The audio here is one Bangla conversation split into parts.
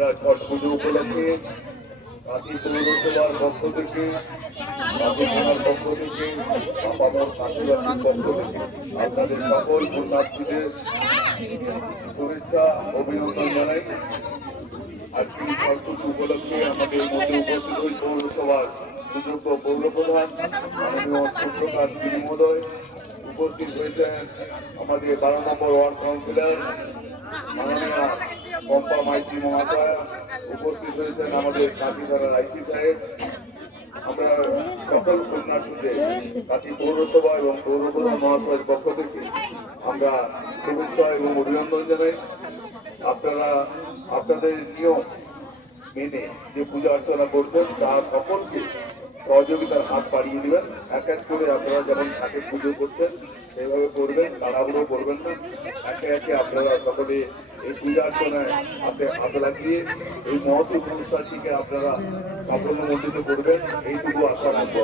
আমরা ছট পুজো উপলক্ষে কাশী পৌরসভার পক্ষ থেকে, কাশী থানার পক্ষ থেকে, আপামর কাশীবাসীর পক্ষ থেকে আপনাদের সকল পুণ্যার্থীদের শুভেচ্ছা অভিনন্দন জানাই। আজকে এই ছট পুজো উপলক্ষে আমাদের মধ্যে উপস্থিত হই পৌরসভার সুযোগ্য পৌরপ্রধান মাননীয় চন্দ্রকান্ত মহোদয়, উপস্থিত হয়েছেন আমাদের 12 নম্বর ওয়ার্ড কাউন্সিলর মাননীয়া পম্পা মাইতি মহাশয়, উপস্থিত হয়েছেন আমাদের কাশী থানার আইসি সাহেব। আমরা সকল পুণ্যার্থীদের কাশী পৌরসভা এবং পৌরপ্রধান মহাশয়ের পক্ষ থেকে আমরা শুভেচ্ছা এবং অভিনন্দন জানাই। আপনারা আপনাদের নিয়ম মেনে যে পূজা অর্চনা করবেন তার সকলকে সহযোগিতার হাত বাড়িয়ে দেবেন। এক এক করে আপনারা যেমন ঠাকুর পুজো করছেন সেইভাবে করবেন, তাড়াহুড়ো করবেন না। একে একে আপনারা সকলে এই পূজা অর্চনায় হাত লাগিয়ে এই মহৎ অনুষ্ঠানটিকে আপনারা সাফল্যমণ্ডিত করবেন, এইটুকু আশা রাখবো।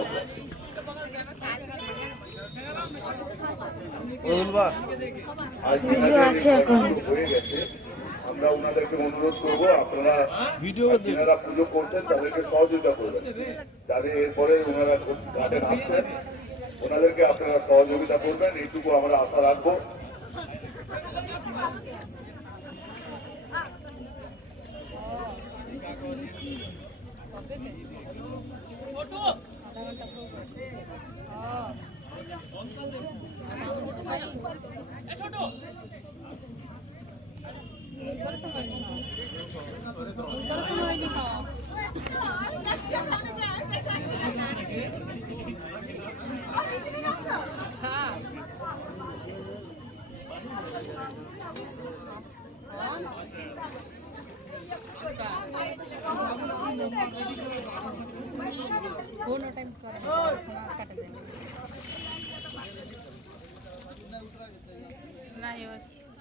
হয়ে গেছে, আমরা ওনাদেরকে অনুরোধ করবো আপনারা যারা পুজো করছেন তাদেরকে সহযোগিতা করবেন। যাদের এরপরে ওনারা ঘাটে নামছেন ওনাদেরকে আপনারা সহযোগিতা করবেন, এইটুকু আমরা আশা রাখবো।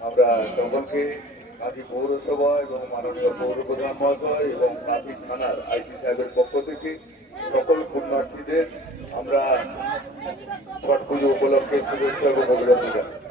আমরা সকলকে কাশী পৌরসভা এবং মাননীয় পৌরপ্রধান মহোদয় এবং কাশী থানার আইসি সাহেবের পক্ষ থেকে সকল পুণ্যার্থীদের আমরা ছট পুজো উপলক্ষে শুভেচ্ছা এবং অভিনন্দন জানাই।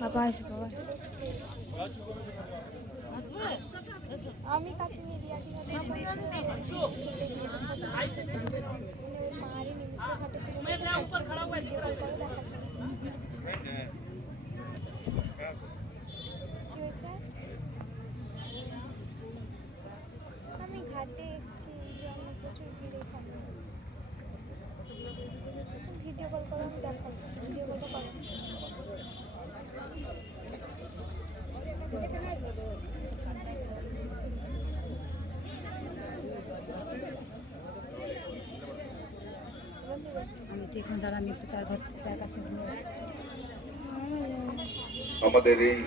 বাবা আসবে, বাবা আমি কাছে মিডিয়া আমি ঘাটে এসেছি, প্রচুর ভিড় এখানে। ভিডিও কল করে আমি দেখাচ্ছি, ভিডিও কলটা করছি। আমি দেখুন দাঁড়া, আমি একটু তার কাছে আমাদের এই